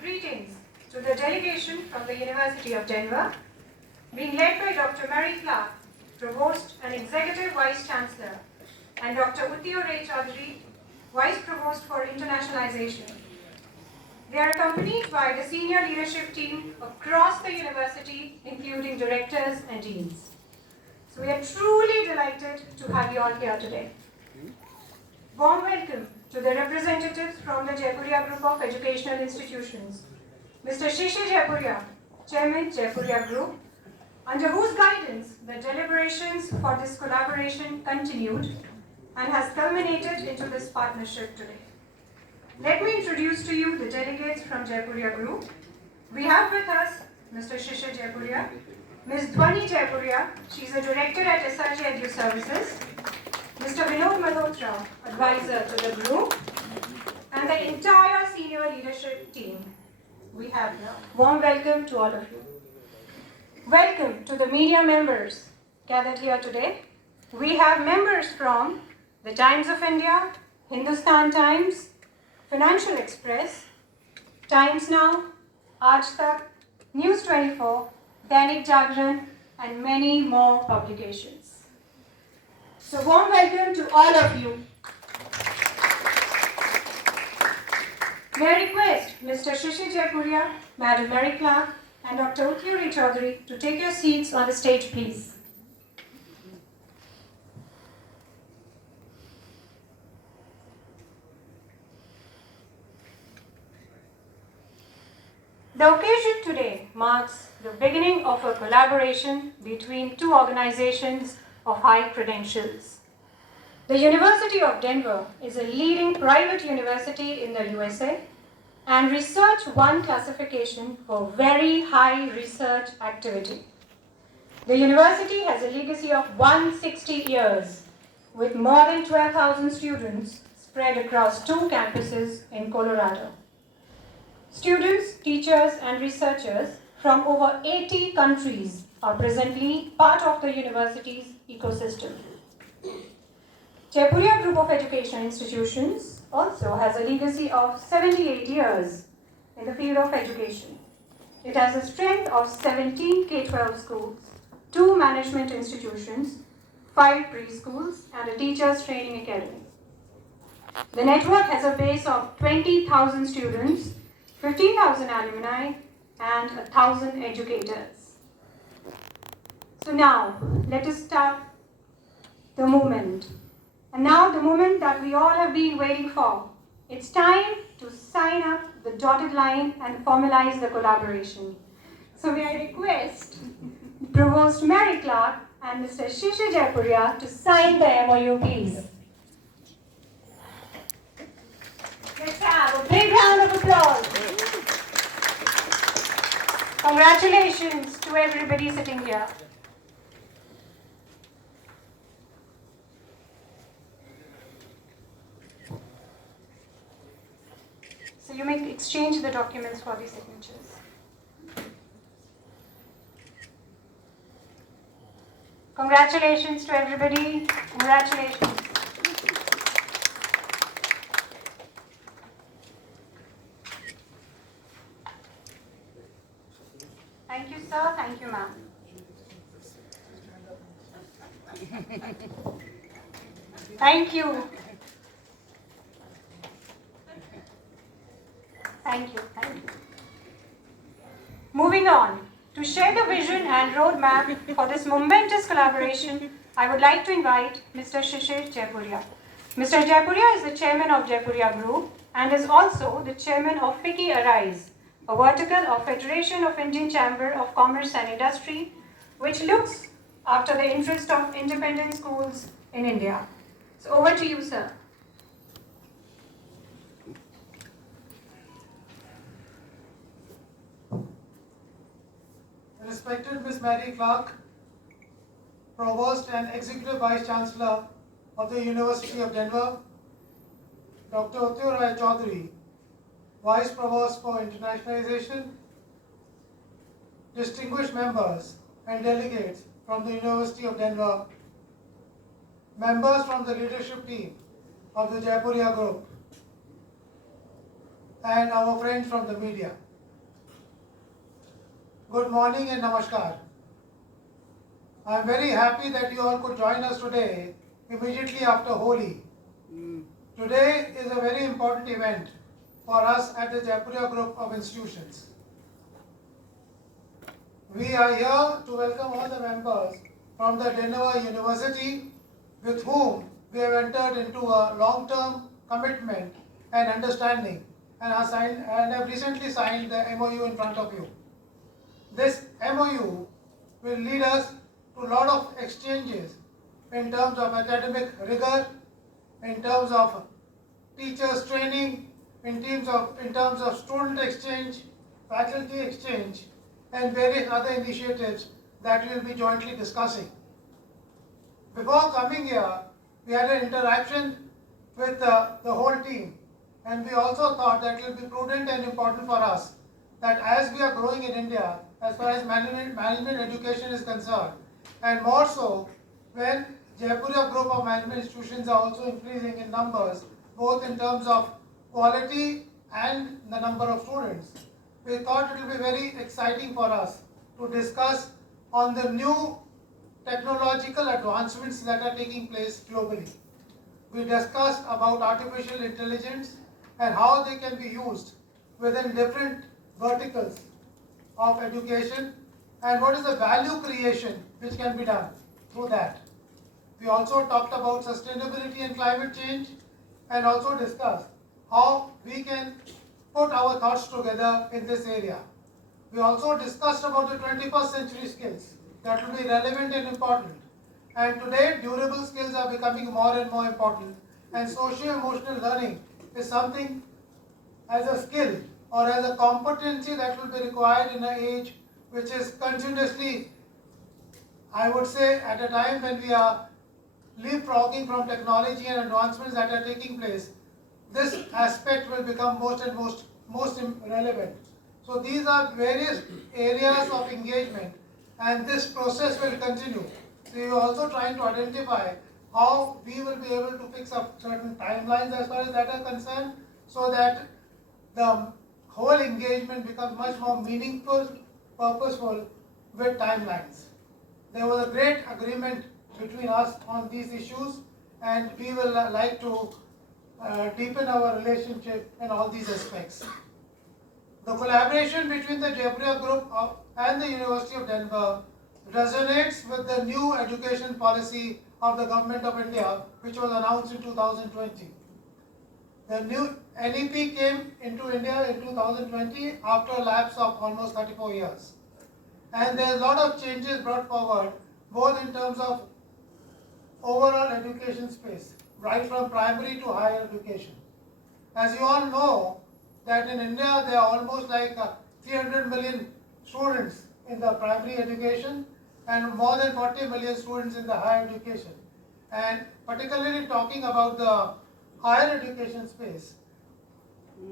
greetings to the delegation from the University of Denver, being led by Dr. Mary Clark, Provost and Executive Vice Chancellor, and Dr. Uttio Ray Chaudhary, Vice Provost for Internationalization. They are accompanied by the senior leadership team across the university, including directors and deans. So we are truly delighted to have you all here today. Warm welcome to the representatives from the Jaipuria Group of Educational Institutions. Mr. Shishir Jaipuria, Chairman, Jaipuria Group, under whose guidance the deliberations for this collaboration continued and has culminated into this partnership today. Let me introduce to you the delegates from Jaipuria Group. We have with us Mr. Shishir Jaipuria, Ms. Dhwani Jaipuria, she is a director at SRJ Edu Services, Mr. Vinod Malhotra, advisor to the group, and the entire senior leadership team we have here. Warm welcome to all of you. Welcome to the media members gathered here today. We have members from the Times of India, Hindustan Times, Financial Express, Times Now, Aaj Tak, News 24, Dainik Jagran, and many more publications. So warm welcome to all of you. May I request Mr. Shishir Jaipuria, Madam Mary Clark, and Dr. Uttio Ray Chaudhary to take your seats on the stage, please. The occasion today marks the beginning of a collaboration between two organizations of high credentials. The University of Denver is a leading private university in the USA and Research 1 classification for very high research activity. The university has a legacy of 160 years with more than 12,000 students spread across 2 campuses in Colorado. Students, teachers, and researchers from over 80 countries are presently part of the university's ecosystem. Jaipuria Group of Education Institutions also has a legacy of 78 years in the field of education. It has a strength of 17 K-12 schools, 2 management institutions, 5 preschools, and a teachers training academy. The network has a base of 20,000 students, 15,000 alumni, and 1,000 educators. So now, let us start the movement. And now the moment that we all have been waiting for. It's time to sign up the dotted line and formalize the collaboration. So may I request Provost Mary Clark and Mr. Shishir Jaipuria to sign the MOU, please. Let's have a big round of applause. Congratulations to everybody sitting here. So you may exchange the documents for the signatures. Congratulations to everybody. Congratulations. Thank you, sir. Thank you, ma'am. Thank you. Thank you. Thank you. Moving on, to share the vision and roadmap for this momentous collaboration, I would like to invite Mr. Shishir Jaipuria. Mr. Jaipuria is the chairman of Jaipuria Group and is also the chairman of FICCI Arise, a vertical of Federation of Indian Chamber of Commerce and Industry, which looks after the interest of independent schools in India. So over to you, sir. Respected Ms. Mary Clark, Provost and Executive Vice Chancellor of the University of Denver, Dr. Uttio Ray Chaudhary, Vice Provost for Internationalization, distinguished members and delegates from the University of Denver, members from the leadership team of the Jaipuria Group, and our friends from the media. Good morning and namaskar. I am very happy that you all could join us today immediately after Holi. Today is a very important event for us at the Jaipuria group of institutions. We are here to welcome all the members from the Denver University with whom we have entered into a long-term commitment and understanding and have recently signed the MOU in front of you. This MOU will lead us to a lot of exchanges in terms of academic rigor, in terms of teachers training, in terms of student exchange, faculty exchange, and various other initiatives that we will be jointly discussing. Before coming here, we had an interaction with the whole team, and we also thought that it will be prudent and important for us that as we are growing in India, as far as management education is concerned, and more so when Jaipuria group of management institutions are also increasing in numbers, both in terms of quality and the number of students, we thought it will be very exciting for us to discuss on the new technological advancements that are taking place globally. We discussed about artificial intelligence and how they can be used within different verticals of education and what is the value creation which can be done through that. We also talked about sustainability and climate change and also discussed how we can put our thoughts together in this area. We also discussed about the 21st century skills that will be relevant and important. And today, durable skills are becoming more and more important. And socio-emotional learning is something as a skill or as a competency that will be required in an age which is continuously, I would say, at a time when we are leapfrogging from technology and advancements that are taking place. This aspect will become most relevant. So these are various areas of engagement, and this process will continue. So we are also trying to identify how we will be able to fix up certain timelines as far as that are concerned, so that the whole engagement becomes much more meaningful, purposeful with timelines. There was a great agreement between us on these issues, and we will like to deepen our relationship in all these aspects. The collaboration between the Jaipuria group and the University of Denver resonates with the new education policy of the Government of India, which was announced in 2020. The new NEP came into India in 2020 after a lapse of almost 34 years. And there are a lot of changes brought forward, both in terms of overall education space, right from primary to higher education. As you all know, that in India there are almost like 300 million students in the primary education and more than 40 million students in the higher education. And particularly talking about the higher education space,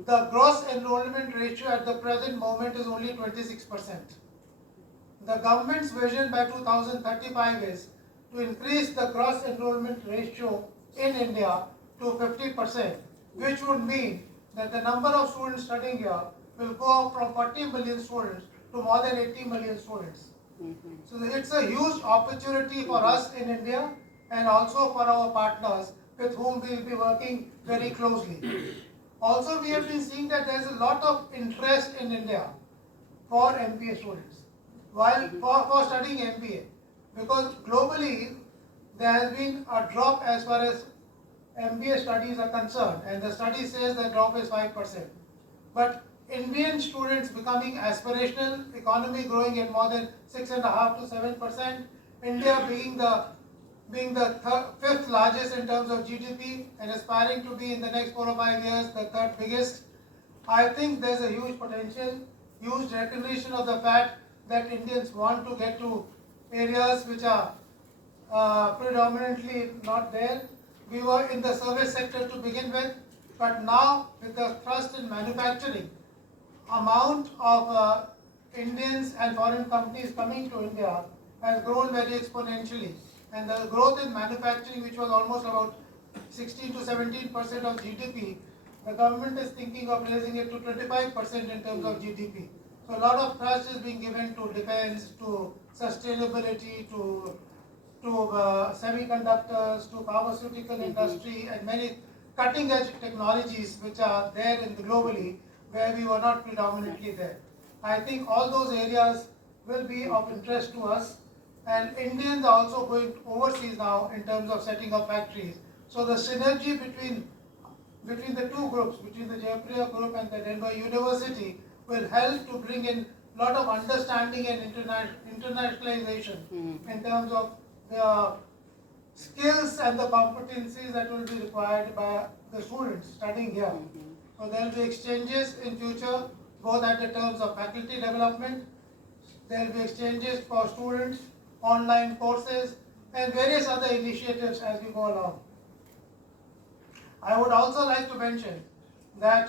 the gross enrollment ratio at the present moment is only 26%. The government's vision by 2035 is to increase the gross enrollment ratio in India to 50%, which would mean that the number of students studying here will go up from 40 million students to more than 80 million students. So it's a huge opportunity for us in India and also for our partners with whom we will be working very closely. Also, we have been seeing that there is a lot of interest in India for MBA students, while for studying MBA, because globally there has been a drop as far as MBA studies are concerned, and the study says the drop is 5%. But Indian students becoming aspirational, economy growing at more than 6.5 to 7%, India being the fifth largest in terms of GDP and aspiring to be in the next 4 or 5 years the third biggest. I think there's a huge potential, huge recognition of the fact that Indians want to get to areas which are predominantly not there. We were in the service sector to begin with, but now with the thrust in manufacturing, amount of Indians and foreign companies coming to India has grown very exponentially. And the growth in manufacturing, which was almost about 16 to 17% of GDP, the government is thinking of raising it to 25% in terms of GDP. So a lot of thrust is being given to defense, to sustainability, to semiconductors, to pharmaceutical industry, and many cutting edge technologies which are there in the globally where we were not predominantly there. I think all those areas will be of interest to us, and Indians are also going overseas now in terms of setting up factories. So the synergy between the two groups, between the Jaipuria group and the Denver University, will help to bring in a lot of understanding and internationalization in terms of the skills and the competencies that will be required by the students studying here. So there will be exchanges in future, both at the terms of faculty development, there will be exchanges for students, online courses, and various other initiatives as we go along. I would also like to mention that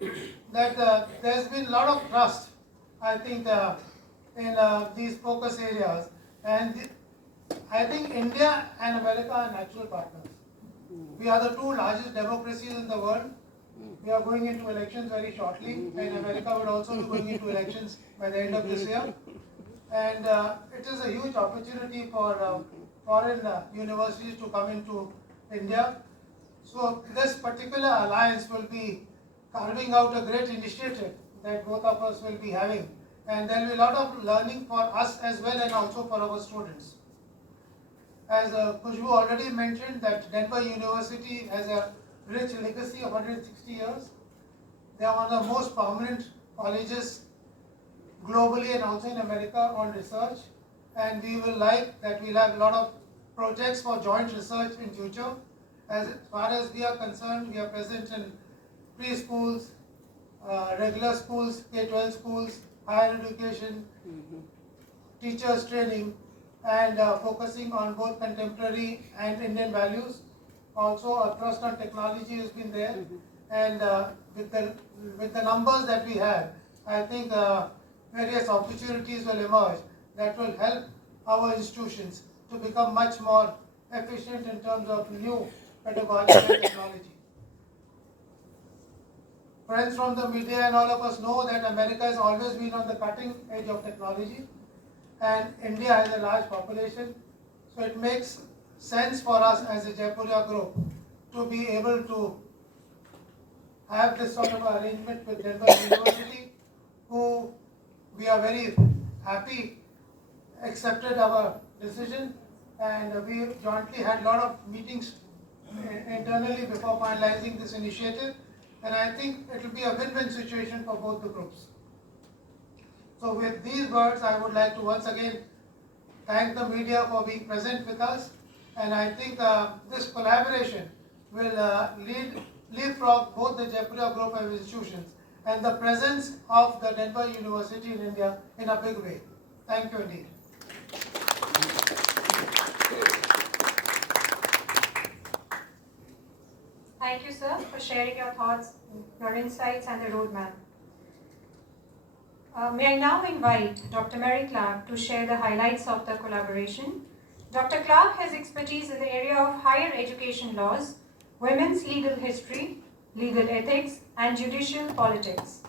there's been a lot of trust, I think, in these focus areas, and I think India and America are natural partners. We are the two largest democracies in the world. We are going into elections very shortly, and America will also be going into elections by the end of this year. And it is a huge opportunity for foreign universities to come into India. So this particular alliance will be carving out a great initiative that both of us will be having. And there will be a lot of learning for us as well, and also for our students. As Khushbu already mentioned, that Denver University has a rich legacy of 160 years. They are one of the most prominent colleges globally and also in America on research. And we will like that we'll have a lot of projects for joint research in future. As far as we are concerned, we are present in preschools, regular schools, K-12 schools, higher education, teachers training, and focusing on both contemporary and Indian values. Also, a thrust on technology has been there, and with the numbers that we have, I think various opportunities will emerge that will help our institutions to become much more efficient in terms of new pedagogy and technology. Friends from the media and all of us know that America has always been on the cutting edge of technology, and India has a large population, so it makes sense for us as a Jaipuria group to be able to have this sort of arrangement with Denver University, who we are very happy accepted our decision, and we jointly had a lot of meetings internally before finalizing this initiative, and I think it will be a win-win situation for both the groups. So with these words, I would like to once again thank the media for being present with us, and I think this collaboration will leapfrog both the Jaipuria group of institutions and the presence of the Denver University in India in a big way. Thank you indeed. Thank you, sir, for sharing your thoughts, your insights, and the roadmap. May I now invite Dr. Mary Clark to share the highlights of the collaboration. Dr. Clark has expertise in the area of higher education laws, women's legal history, legal ethics, and judicial politics.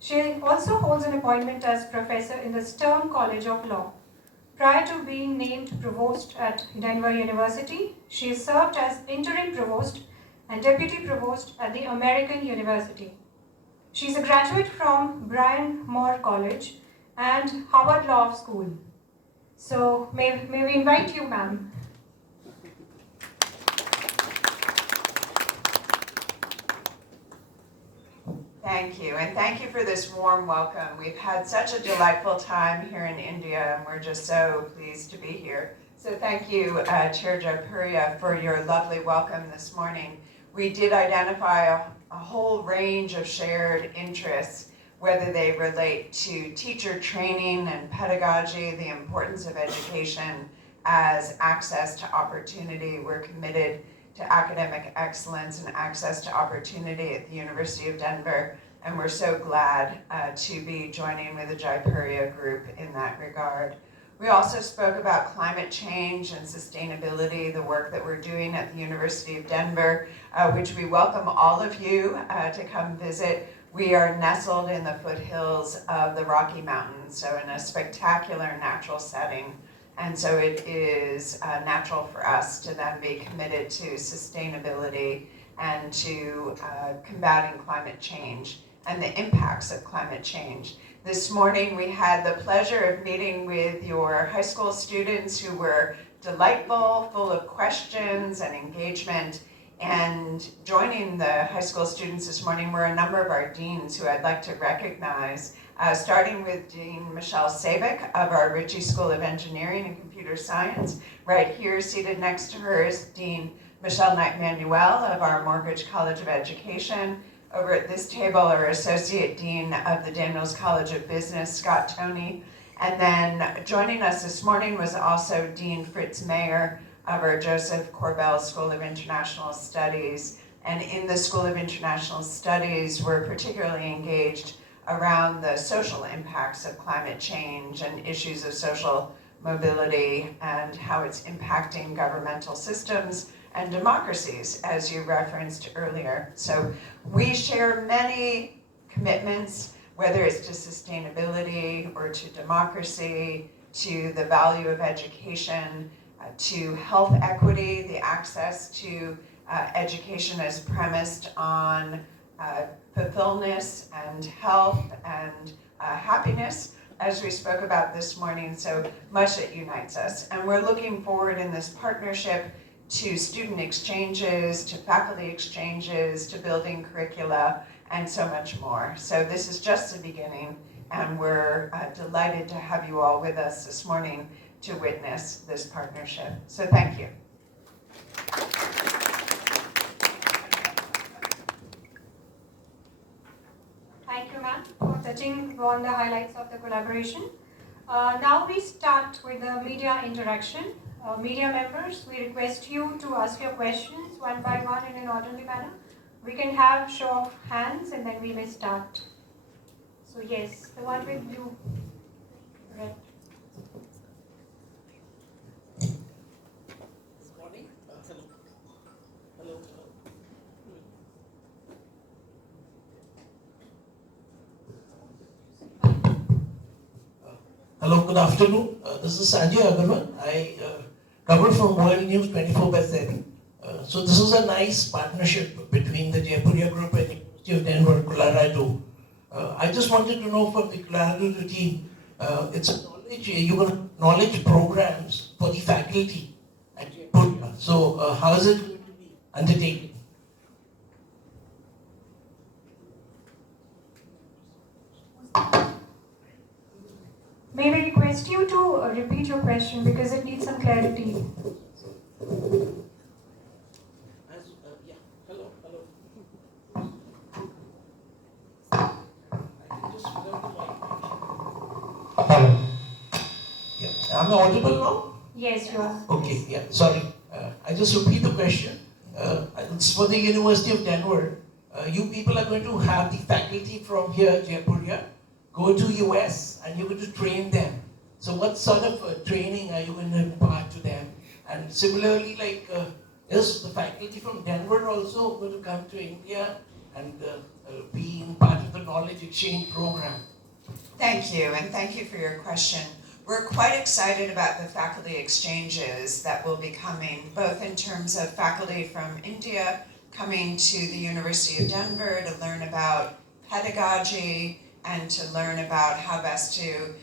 She also holds an appointment as professor in the Stern College of Law. Prior to being named provost at Denver University, she served as interim provost and deputy provost at the American University. She is a graduate from Bryn Mawr College and Harvard Law School. So may we invite you, ma'am. Thank you, and thank you for this warm welcome. We've had such a delightful time here in India, and we're just so pleased to be here. So thank you, Chair Jaipuria, for your lovely welcome this morning. We did identify a whole range of shared interests, whether they relate to teacher training and pedagogy, the importance of education as access to opportunity. We're committed to academic excellence and access to opportunity at the University of Denver, and we're so glad to be joining with the Jaipuria group in that regard. We also spoke about climate change and sustainability, the work that we're doing at the University of Denver, which we welcome all of you to come visit. We are nestled in the foothills of the Rocky Mountains, so in a spectacular natural setting. And so it is natural for us to then be committed to sustainability and to combating climate change and the impacts of climate change. This morning we had the pleasure of meeting with your high school students who were delightful, full of questions and engagement. And joining the high school students this morning were a number of our deans who I'd like to recognize, starting with Dean Michelle Savick of our Ritchie School of Engineering and Computer Science. Right here, seated next to her, is Dean Michelle Knight-Manuel of our Mortgage College of Education. Over at this table, our Associate Dean of the Daniels College of Business, Scott Toney. And then joining us this morning was also Dean Fritz Mayer of our Joseph Corbell School of International Studies. And in the School of International Studies, we're particularly engaged around the social impacts of climate change and issues of social mobility and how it's impacting governmental systems and democracies, as you referenced earlier. So we share many commitments, whether it's to sustainability or to democracy, to the value of education, to health equity, the access to education is premised on fulfillment and health and happiness, as we spoke about this morning, so much that unites us. And we're looking forward in this partnership to student exchanges, to faculty exchanges, to building curricula, and so much more. So this is just the beginning, and we're delighted to have you all with us this morning to witness this partnership. So thank you. Thank you, ma'am, for touching on the highlights of the collaboration. Now we start with the media interaction. Media members, we request you to ask your questions one by one in an orderly manner. We can have show of hands and then we may start. So yes, the one with blue, red. Morning. Hello. Hello, good afternoon. This is Sanjay Agarwal. I cover from World News 24/7. So this is a nice partnership between the Jaipuria group and University of Denver, Colorado. I just wanted to know from the Colarodo team, it's a knowledge programs for the faculty at Jaipuria. So how is it going to be undertaken? May we request you to repeat your question because it needs some clarity. Hello. I can just without the mic. Hello. Yeah. Am I audible now? Yes, you are. Okay, yeah, sorry. I just repeat the question. It's for the University of Denver. You people are going to have the faculty from here, Jaipuria, go to US and you're going to train them. So what sort of training are you going to impart to them? And similarly, is the faculty from Denver also going to come to India and be part of the knowledge exchange program? Thank you, and thank you for your question. We're quite excited about the faculty exchanges that will be coming, both in terms of faculty from India coming to the University of Denver to learn about pedagogy and to learn about how best to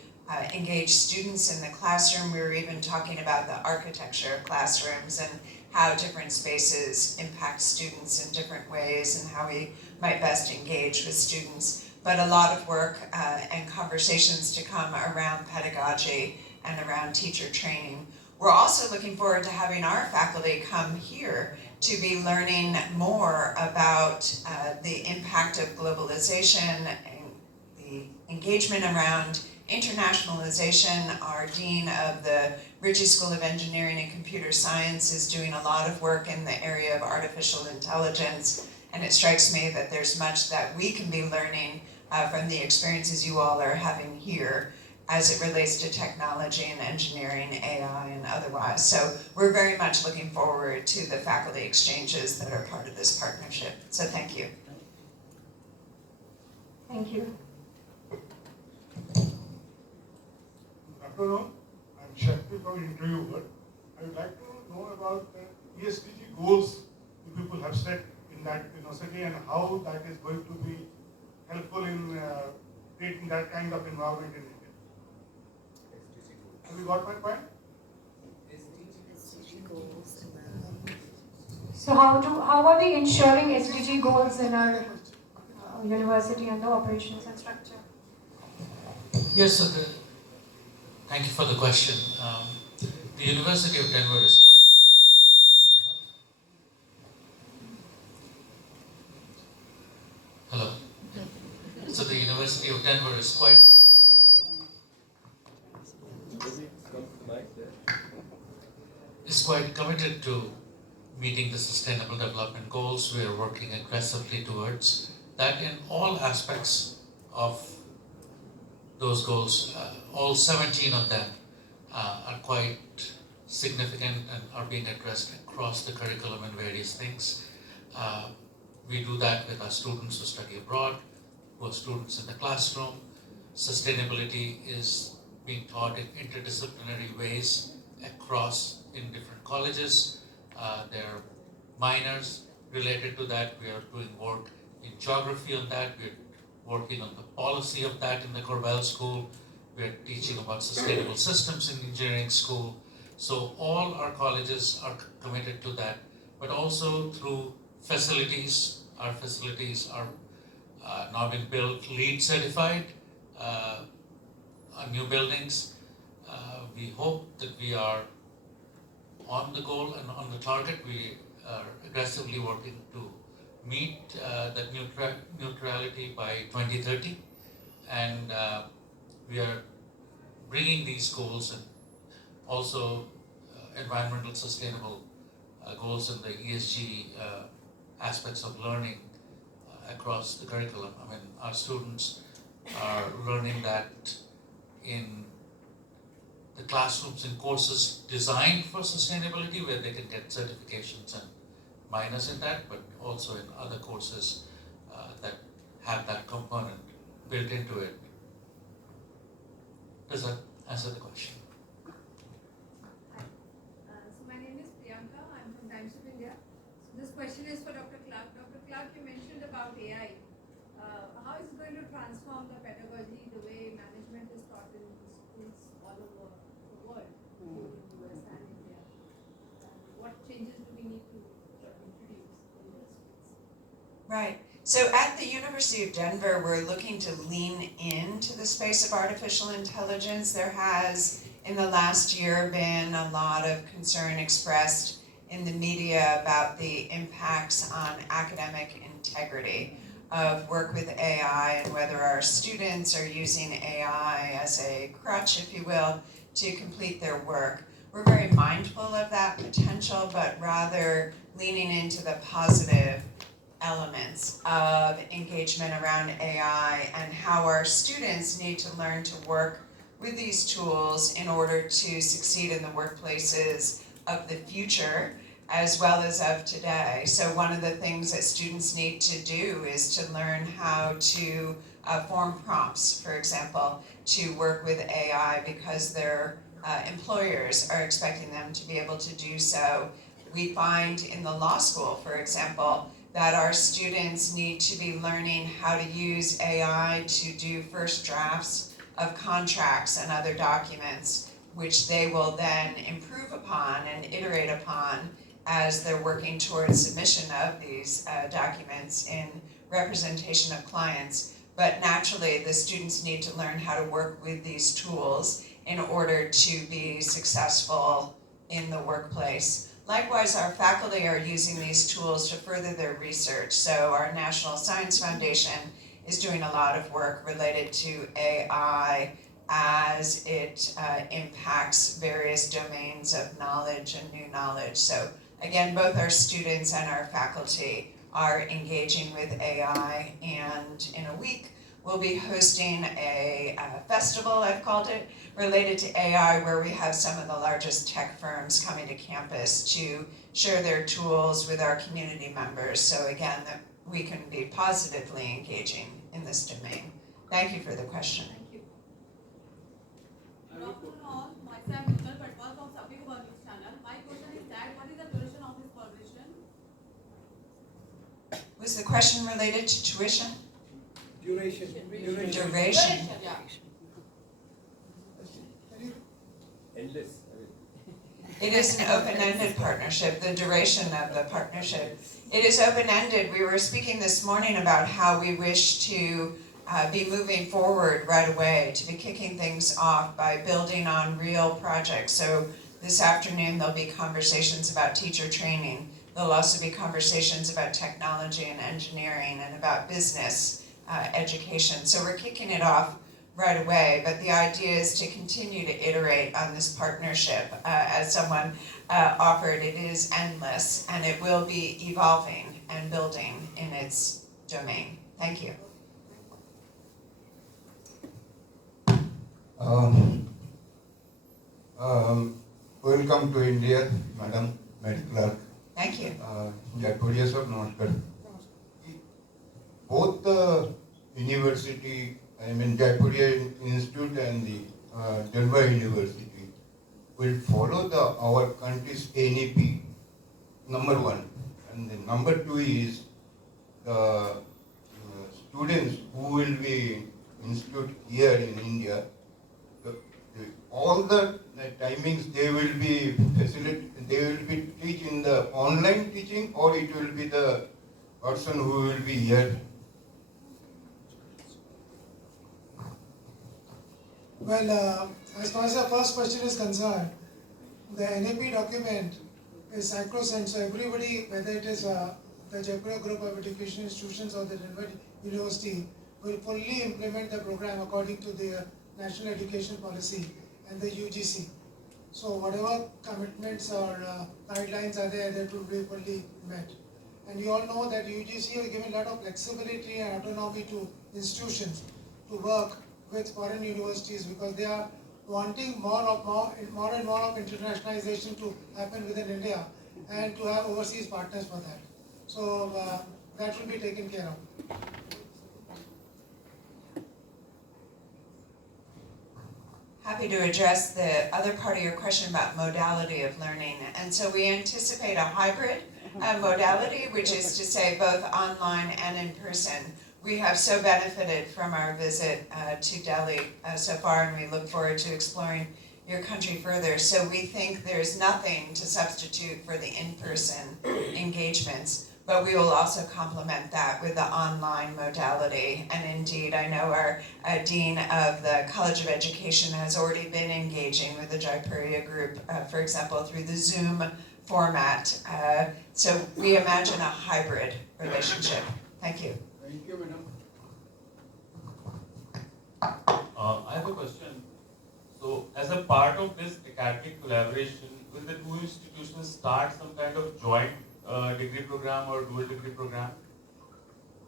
engage students in the classroom. We were even talking about the architecture of classrooms and how different spaces impact students in different ways and how we might best engage with students. But a lot of work and conversations to come around pedagogy and around teacher training. We're also looking forward to having our faculty come here to be learning more about the impact of globalization and the engagement around internationalization. Our Dean of the Ritchie School of Engineering and Computer Science is doing a lot of work in the area of artificial intelligence, and it strikes me that there's much that we can be learning from the experiences you all are having here. as it relates to technology and engineering, AI, and otherwise. So we're very much looking forward to the faculty exchanges that are part of this partnership. So thank you. Thank you. Good afternoon. I'm Shakti from Interviewer. I would like to know about the ESDG goals you people have set in that university and how that is going to be helpful in creating that kind of environment in India. Have you got my point? So how are we ensuring SDG goals in our university and the operations and structure? Yes, so thank you for the question. The University of Denver is hello. So the University of Denver is quite committed to meeting the Sustainable Development Goals. We are working aggressively towards that in all aspects of those goals. All 17 of them are quite significant and are being addressed across the curriculum and various things. We do that with our students who study abroad, who are students in the classroom. Sustainability is being taught in interdisciplinary ways across in different colleges. There are minors related to that. We are doing work in geography on that. We're working on the policy of that in the Corbell School. We're teaching about sustainable systems in engineering school. So all our colleges are committed to that, but also through facilities. Our facilities are now been built LEED certified, new buildings. We hope that we are on the goal and on the target. We are aggressively working to meet that neutrality by 2030, and we are bringing these goals and also environmental sustainable goals and the ESG aspects of learning across the curriculum. I mean, our students are learning that in the classrooms in courses designed for sustainability, where they can get certifications and minors in that, but also in other courses that have that component built into it. Does that answer the question? Hi. So my name is Priyanka. I'm from Times of India. So this question is for Dr. Clark. Dr. Clark, you mentioned about AI. How is it going to transform the pedagogy, the way management is taught in schools all over the world, including US and India? And what changes do we need to introduce in those schools? Right. So at the University of Denver, we're looking to lean into the space of artificial intelligence. There has, in the last year, been a lot of concern expressed in the media about the impacts on academic integrity of work with AI and whether our students are using AI as a crutch, if you will, to complete their work. We're very mindful of that potential, but rather leaning into the positive elements of engagement around AI and how our students need to learn to work with these tools in order to succeed in the workplaces of the future as well as of today. So one of the things that students need to do is to learn how to form prompts, for example, to work with AI because their employers are expecting them to be able to do so. We find in the law school, for example, that our students need to be learning how to use AI to do first drafts of contracts and other documents, which they will then improve upon and iterate upon as they're working towards submission of these documents in representation of clients. But naturally, the students need to learn how to work with these tools in order to be successful in the workplace. Likewise, our faculty are using these tools to further their research. So our National Science Foundation is doing a lot of work related to AI as it impacts various domains of knowledge and new knowledge. So again, both our students and our faculty are engaging with AI, and in a week we'll be hosting a festival, I've called it, related to AI, where we have some of the largest tech firms coming to campus to share their tools with our community members. So again, that we can be positively engaging in this domain. Thank you for the question. Thank you. Good afternoon all. Myself Nuttal Patwal from Sabri News Channel. My question is that what is the duration of this collaboration? Was the question related to tuition? Duration. Duration. Yeah. Endless. It is an open-ended partnership, the duration of the partnership. It is open-ended. We were speaking this morning about how we wish to be moving forward right away, to be kicking things off by building on real projects. So this afternoon there'll be conversations about teacher training. There'll also be conversations about technology and engineering and about business education. So we're kicking it off right away, but the idea is to continue to iterate on this partnership. As someone offered, it is endless and it will be evolving and building in its domain. Thank you. Welcome to India, Madam Clerk. Thank you. Jaipuria sir, namaskar. Both the university, Jaipuria Institute and the Denver University will follow our country's NEP, number one. And the number two is the students who will be institute here in India, all the timings they will be teaching the online teaching, or it will be the person who will be here. Well, as far as the first question is concerned, the NAP document is sacrosanct, so everybody, whether it is the Jaipuria Group of Education Institutions or the Denver University, will fully implement the program according to the National Education Policy and the UGC. So whatever commitments or guidelines are there, that will be fully met. And you all know that UGC has given a lot of flexibility and autonomy to institutions to work with foreign universities, because they are wanting more and more of internationalization to happen within India and to have overseas partners for that. So that will be taken care of. Happy to address the other part of your question about modality of learning. And so we anticipate a hybrid modality, which is to say both online and in person. We have so benefited from our visit to Delhi so far, and we look forward to exploring your country further. So we think there's nothing to substitute for the in-person engagements, but we will also complement that with the online modality. And indeed, I know our Dean of the College of Education has already been engaging with the Jaipuria group, for example, through the Zoom format. So we imagine a hybrid relationship. Thank you. Thank you, madam. I have a question. So, as a part of this academic collaboration, will the two institutions start some kind of joint degree program or dual degree program?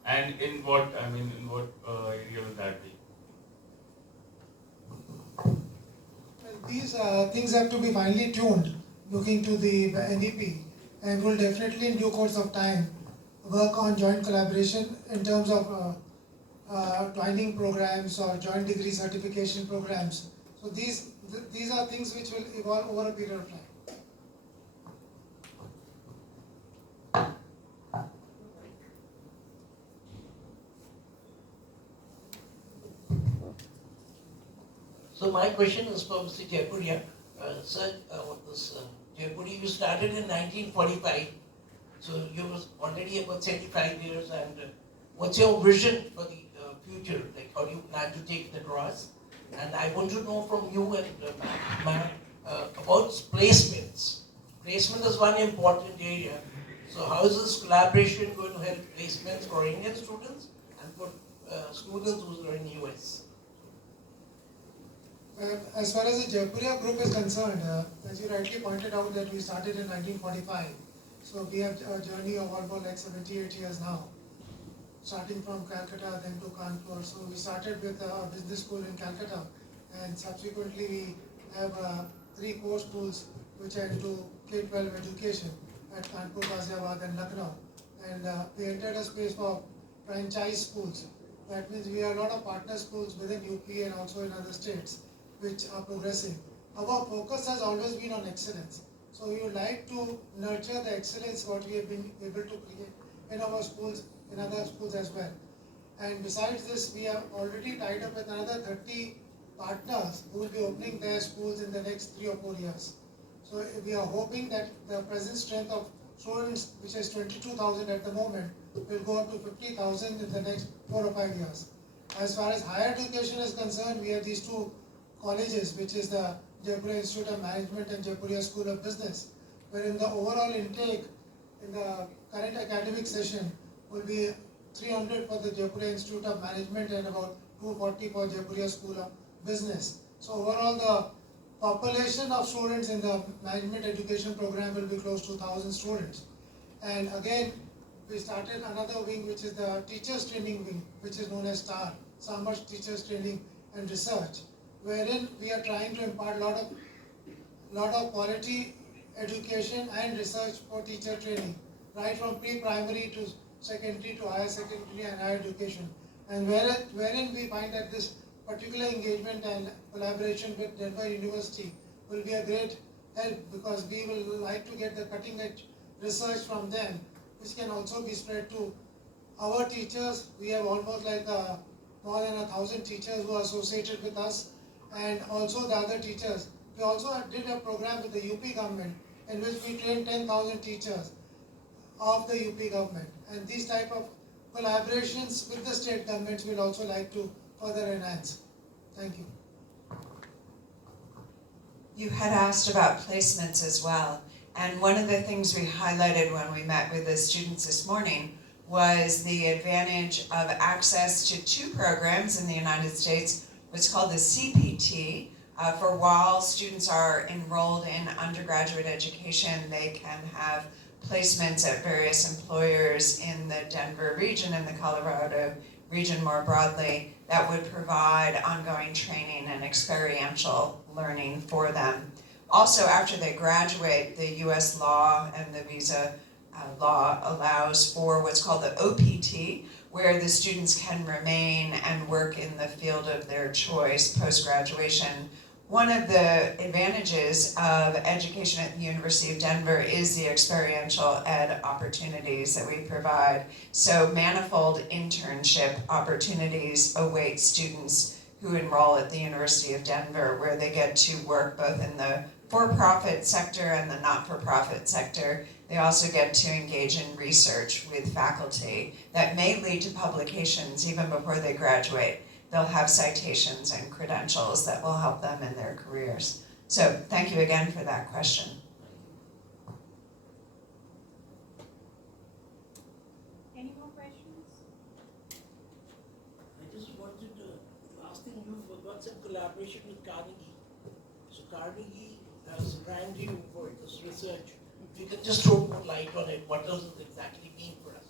And in what area will that be? These things have to be finely tuned, looking to the NEP, and will definitely in due course of time work on joint collaboration in terms of twinning programs or joint degree certification programs. So these are things which will evolve over a period of time. So my question is for Mr. Jaipuria. Sir, Jaipuria, you started in 1945, so you was already about 75 years, and what's your vision for the future? Like, how do you plan to take the cross? And I want to know from you and ma'am about placements. Placement is one important area. So how is this collaboration going to help placements for Indian students and for students who are in the US? As far as the Jaipuria group is concerned, as you rightly pointed out that we started in 1945. So we have a journey of almost like 78 years now. starting from Calcutta, then to Kanpur. So we started with a business school in Calcutta, and subsequently we have 3 core schools which are into K-12 education at Kanpur, Ghaziabad and Lucknow. And we entered a space for franchise schools. That means we have a lot of partner schools within UP and also in other states which are progressing. Our focus has always been on excellence. So we would like to nurture the excellence what we have been able to create in our schools, in other schools as well. And besides this, we have already tied up with another 30 partners who will be opening their schools in the next 3 or 4 years. So we are hoping that the present strength of students, which is 22,000 at the moment, will go up to 50,000 in the next 4 or 5 years. As far as higher education is concerned, we have these 2 colleges, which is the Jaipuria Institute of Management and Jaipuria School of Business, wherein the overall intake in the current academic session will be 300 for the Jaipuria Institute of Management and about 240 for Jaipuria School of Business. So overall the population of students in the management education program will be close to 1,000 students. And again, we started another wing, which is the teachers training wing, which is known as STAR, Samaj Teachers Training and Research, wherein we are trying to impart lot of quality education and research for teacher training, right from pre-primary to secondary to higher secondary and higher education. And wherein we find that this particular engagement and collaboration with Denver University will be a great help, because we will like to get the cutting edge research from them, which can also be spread to our teachers. We have almost like more than 1,000 teachers who are associated with us, and also the other teachers. We also did a program with the UP government in which we trained 10,000 teachers of the UP government. And these type of collaborations with the state governments we'll also like to further enhance. Thank you. You had asked about placements as well. And one of the things we highlighted when we met with the students this morning was the advantage of access to 2 programs in the United States, what's called the CPT. For while students are enrolled in undergraduate education, they can have placements at various employers in the Denver region and the Colorado region more broadly that would provide ongoing training and experiential learning for them. Also, after they graduate, the US law and the visa law allows for what's called the OPT, where the students can remain and work in the field of their choice post-graduation. One of the advantages of education at the University of Denver is the experiential ed opportunities that we provide. So manifold internship opportunities await students who enroll at the University of Denver, where they get to work both in the for-profit sector and the not-for-profit sector. They also get to engage in research with faculty that may lead to publications even before they graduate. They'll have citations and credentials that will help them in their careers. So thank you again for that question. Any more questions? I just wanted to, last thing you forgot some collaboration with Carnegie. So Carnegie has brand you for this research. If you could just throw more light on it, what does it exactly mean for us?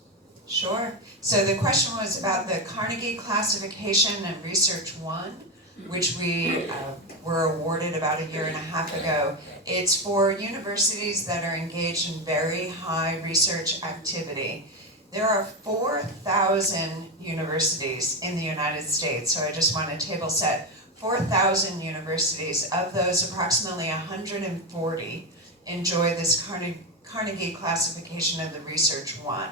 Sure. So the question was about the Carnegie Classification and Research 1, which we were awarded about 1.5 years ago. It's for universities that are engaged in very high research activity. There are 4,000 universities in the United States, so I just want to table set 4,000 universities. Of those, approximately 140 enjoy this Carnegie Classification of the Research 1.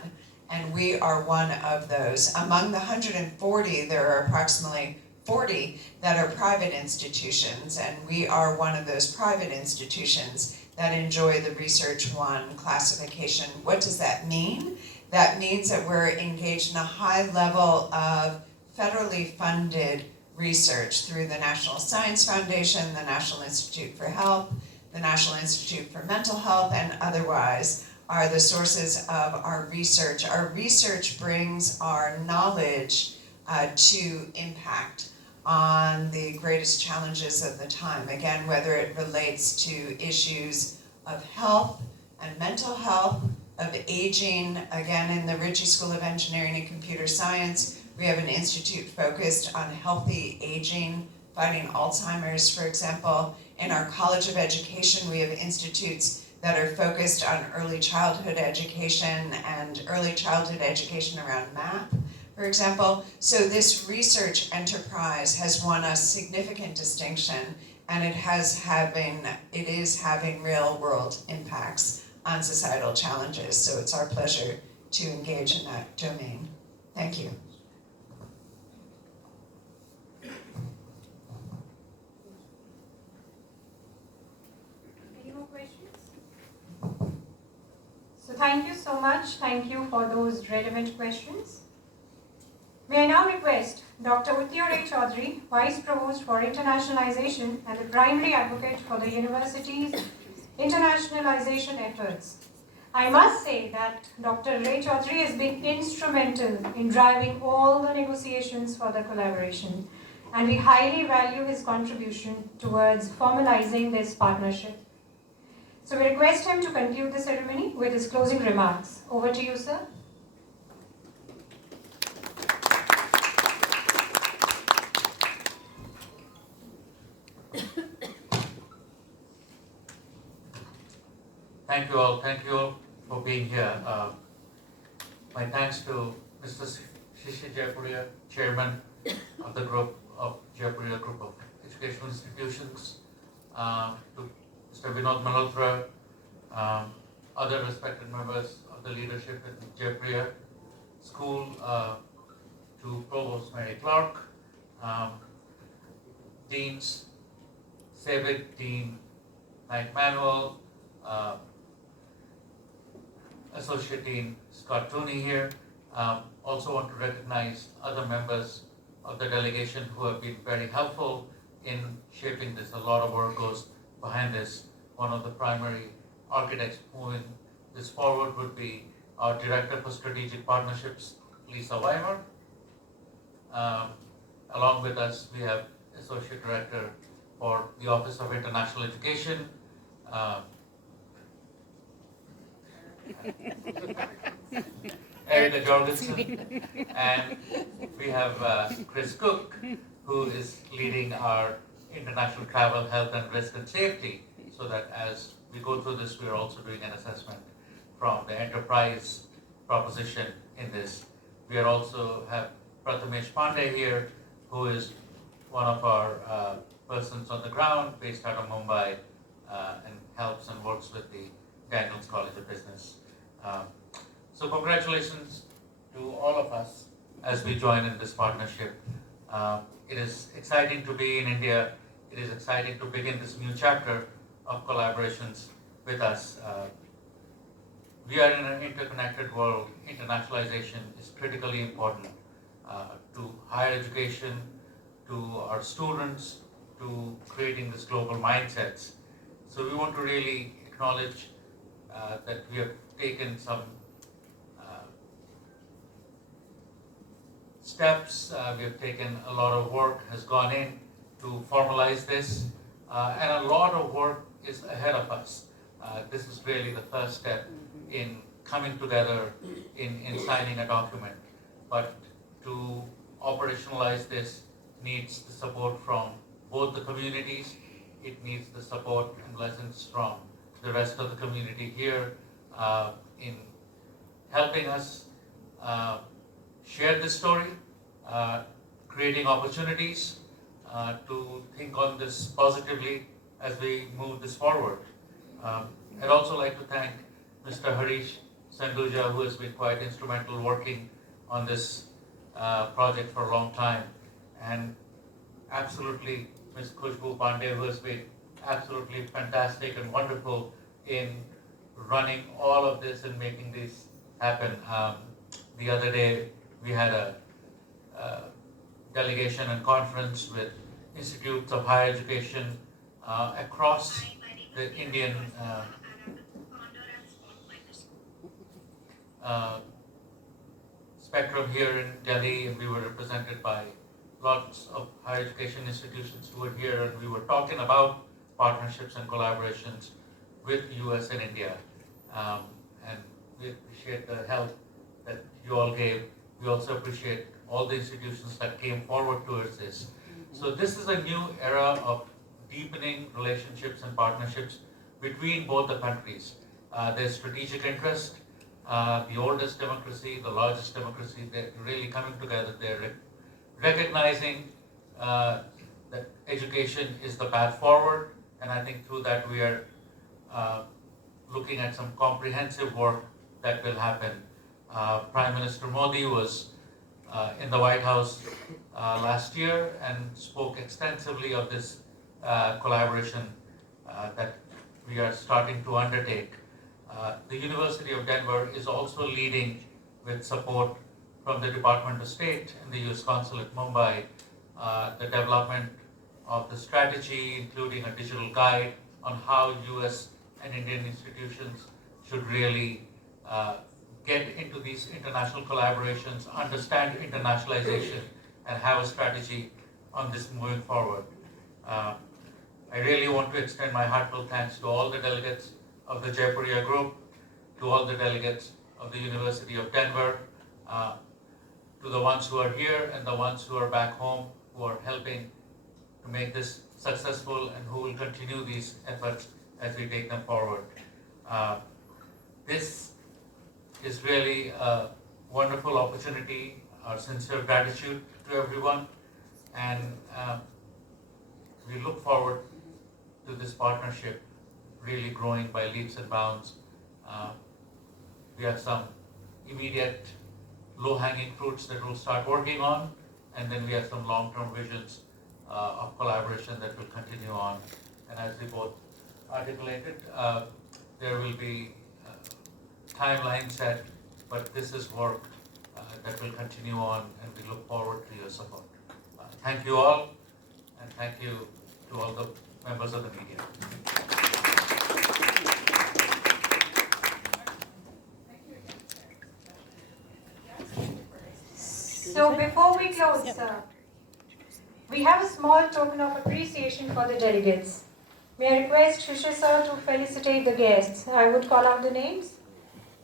And we are one of those. Among the 140, there are approximately 40 that are private institutions, and we are one of those private institutions that enjoy the Research 1 classification. What does that mean? That means that we're engaged in a high level of federally funded research through the National Science Foundation, the National Institute for Health, the National Institute for Mental Health, and otherwise are the sources of our research. Our research brings our knowledge to impact on the greatest challenges of the time. Again, whether it relates to issues of health and mental health, of Aging, again in the Ritchie School of Engineering and Computer Science. We have an institute focused on healthy aging, fighting Alzheimer's, for example. In our College of Education, we have institutes that are focused on early childhood education and early childhood education around math, for example. So this research enterprise has won us significant distinction, and it is having real world impacts on societal challenges. So it's our pleasure to engage in that domain. Thank you. Any more questions? So thank you so much. Thank you for those relevant questions. May I now request Dr. Uttio Ray Chaudhary, Vice Provost for Internationalization and the primary advocate for the university's internationalization efforts. I must say that Dr. Ray Chaudhary has been instrumental in driving all the negotiations for the collaboration, and we highly value his contribution towards formalizing this partnership. So we request him to conclude the ceremony with his closing remarks. Over to you, sir. Thank you all. Thank you all for being here. My thanks to Mr. Shishi Jaipuria, Chairman of the group of Jaipuria Group of Educational Institutions, to Mr. Vinod Malhotra, other respected members of the leadership at Jaipuria School, to Provost Mary Clark, Deans, Savid, Dean Knight Manuel, Associate Dean Scott Tooney here. Also want to recognize other members of the delegation who have been very helpful in shaping this. A lot of work goes behind this. One of the primary architects moving this forward would be our Director for Strategic Partnerships, Lisa Weimer. Along with us, we have Associate Director for the Office of International Education, Erica Jorgensen, and we have Chris Cook, who is leading our international travel, health and risk and safety, so that as we go through this, we are also doing an assessment from the enterprise proposition in this. We are also have Prathamesh Pandey here, who is one of our persons on the ground based out of Mumbai, and helps and works with the Daniels College of Business. So congratulations to all of us as we join in this partnership. It is exciting to be in India. It is exciting to begin this new chapter of collaborations with us. We are in an interconnected world. Internationalization is critically important to higher education, to our students, to creating this global mindsets. So we want to really acknowledge that we have taken some steps. We have taken a lot of work has gone in to formalize this, and a lot of work is ahead of us. This is really the first step in coming together in signing a document. But to operationalize this needs the support from both the communities. It needs the support and blessings from the rest of the community here in helping us share this story, creating opportunities to think on this positively as we move this forward. I'd also like to thank Mr. Harish Sanduja, who has been quite instrumental working on this project for a long time, and absolutely Ms. Khushbu Pandey, who has been absolutely fantastic and wonderful in running all of this and making this happen. The other day, we had a delegation and conference with institutes of higher education across the Indian spectrum here in Delhi, and we were represented by lots of higher education institutions who were here, and we were talking about partnerships and collaborations with US and India. And We appreciate the help that you all gave. We also appreciate all the institutions that came forward towards this. So this is a new era of deepening relationships and partnerships between both the countries. There's strategic interest, the oldest democracy, the largest democracy, they're really coming together. They're recognizing that education is the path forward, and I think through that we are looking at some comprehensive work that will happen. Prime Minister Modi was in the White House last year and spoke extensively of this collaboration that we are starting to undertake. The University of Denver is also leading with support from the Department of State and the US Consul at Mumbai, the development of the strategy, including a digital guide on how US and Indian institutions should really get into these international collaborations, understand internationalization, and have a strategy on this moving forward. I really want to extend my heartfelt thanks to all the delegates of the Jaipuria group, to all the delegates of the University of Denver, to the ones who are here and the ones who are back home, who are helping to make this successful and who will continue these efforts as we take them forward. This is really a wonderful opportunity. Our sincere gratitude to everyone, and we look forward to this partnership really growing by leaps and bounds. We have some immediate low-hanging fruits that we'll start working on, and then we have some long-term visions of collaboration that will continue on. And as we both articulated, there will be timelines set, but this is work that will continue on, and we look forward to your support. Thank you all, and thank you to all the members of the media. So before we close, we have a small token of appreciation for the delegates. May I request Shishir sir to felicitate the guests. I would call out the names.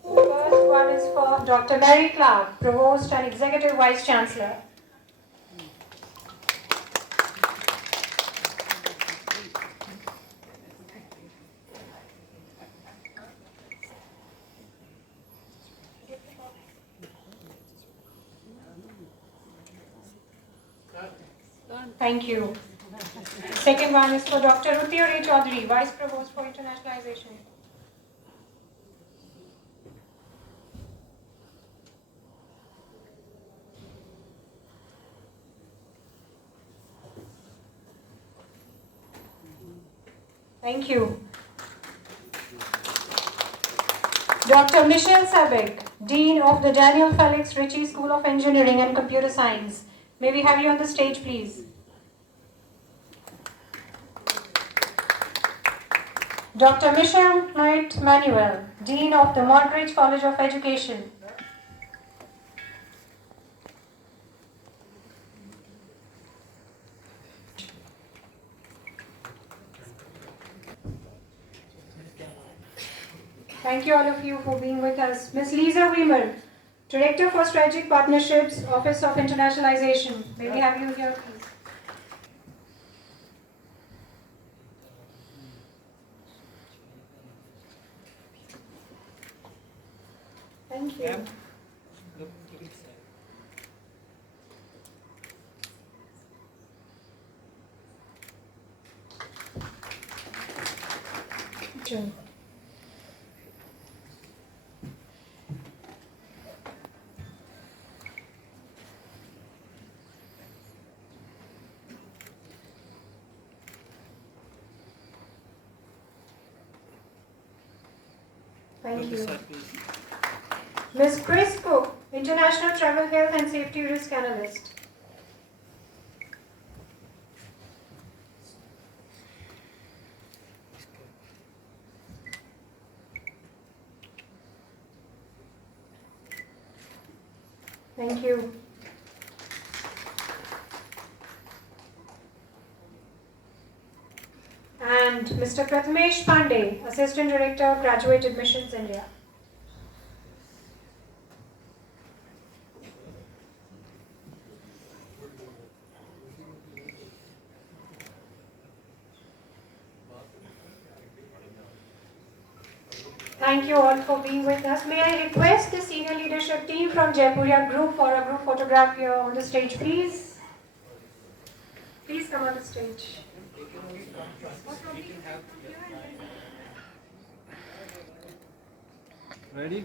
The first one is for Dr. Mary Clark, Provost and Executive Vice Chancellor. Thank you. Second one is for Dr. Uttio Chaudhary, Vice Provost for Internationalization. Thank you. Dr. Michelle Sabek, Dean of the Daniel Felix Ritchie School of Engineering and Computer Science. May we have you on the stage, please? Dr. Michelle Knight Manuel, Dean of the Montreat College of Education. Thank you all of you for being with us. Ms. Lisa Weimer, Director for Strategic Partnerships, Office of Internationalization. May we have you here, please? Thank you. Sure. Thank you. Ms. Chris Cook, International Travel Health and Safety Risk Analyst. Thank you. And Mr. Prathamesh Pandey, Assistant Director, Graduate Admissions, India. Thank you all for being with us. May I request the senior leadership team from Jaipuria group for a group photograph here on the stage, please? Please come on the stage. Ready?